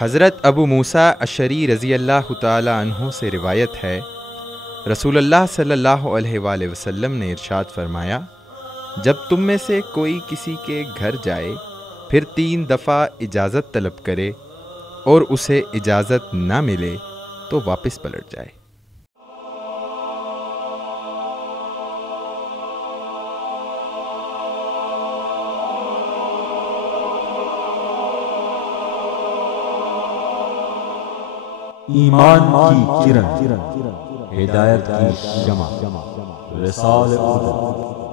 हज़रत अबू मूसा अशरी रज़ी अल्लाह ताला अन्हु से रिवायत है, रसूलुल्लाह सल्लल्लाहु अलैहि वसल्लम ने इरशाद फरमाया, जब तुम में से कोई किसी के घर जाए फिर 3 दफ़ा इजाज़त तलब करे और उसे इजाज़त ना मिले तो वापस पलट जाए। ईमान की किरण, हिदायत की शमा, रिसाल उर्दू।